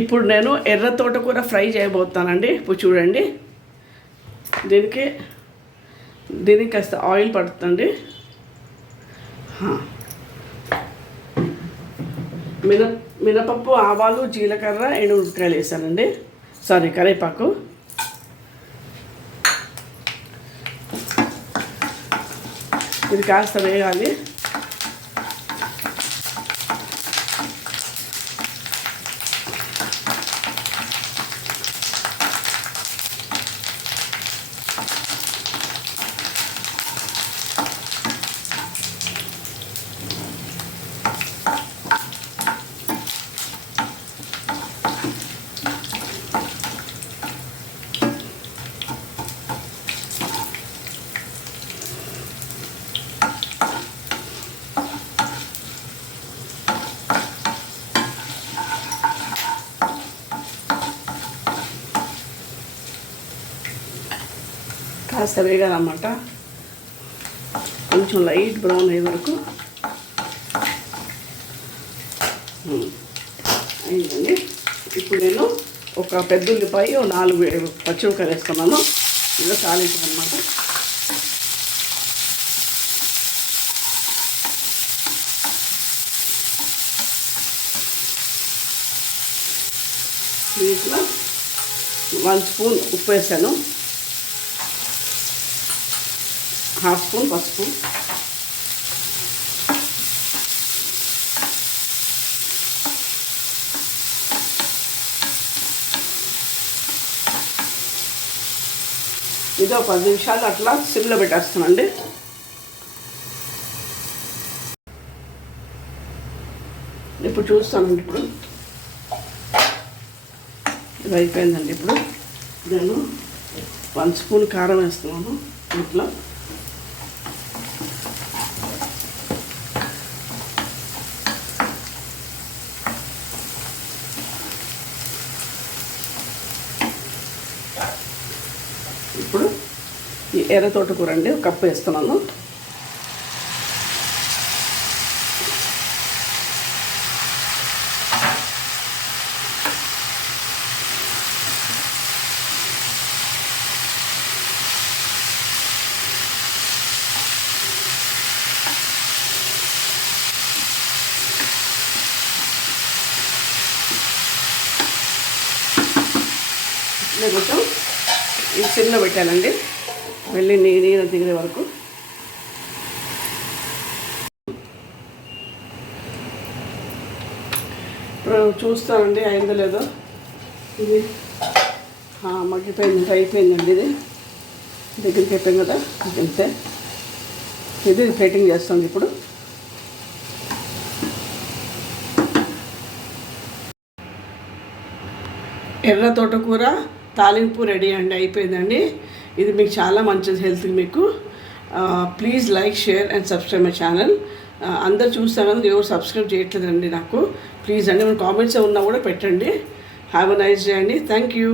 ఇప్పుడు నేను ఎర్ర తోటకూర ఫ్రై చేయబోతానండి. ఇప్పుడు చూడండి, దీనికి కాస్త ఆయిల్ పడుతుంది. మినపప్పు, ఆవాలు, జీలకర్ర, ఎండుమిరపకాయలు వేసానండి. కరివేపాకు. ఇది కాస్త వేయాలి. కాస్త వేగాలన్నమాట, కొంచెం లైట్ బ్రౌన్ అయ్యే వరకు అయిందండి. ఇప్పుడు నేను ఒక పెద్ద ఉల్లిపాయ 4 పచ్చిమిరపకాయలు వేస్తున్నాను. ఇలా తాలించమన్నమాట. దీంట్లో 1 స్పూన్ ఉప్పు వేసాను, 1/2 స్పూన్ పసుపు, ఇది ఒక 10 నిమిషాలు అట్లా సిమ్లో పెట్టేస్తానండి. ఇప్పుడు చూస్తానండి. ఇప్పుడు ఇది అయిపోయిందండి. ఇప్పుడు నేను 1 స్పూన్ కారం వేస్తున్నాను. ఇట్లా ఇప్పుడు ఈ ఎర్ర తోటకూర అండి 1 కప్పు వేస్తున్నాను. కొంచెం ఈ సిమ్లో పెట్టానండి, వెళ్ళి నీరు దిగే వరకు. ఇప్పుడు చూస్తానండి అయిందో లేదో. ఇది మగ్గిపోయింది, అయిపోయిందండి. ఇది దగ్గరికి అయిపోయింది కదా, అంతే. ఇది ప్లేటింగ్ చేస్తుంది. ఇప్పుడు ఎర్ర తోటకూర తాలింపు రెడీ అండి, అయిపోయిందండి. ఇది మీకు చాలా మంచిది హెల్త్కి మీకు. Please like, share and subscribe my channel. అందరు చూస్తాను, ఎవరు సబ్స్క్రైబ్ చేయట్లేదండి నాకు. ప్లీజ్ అండి, మన కామెంట్స్ ఉన్నా కూడా పెట్టండి. హ్యావ్ ఎ నైస్ డే అండి. Thank you.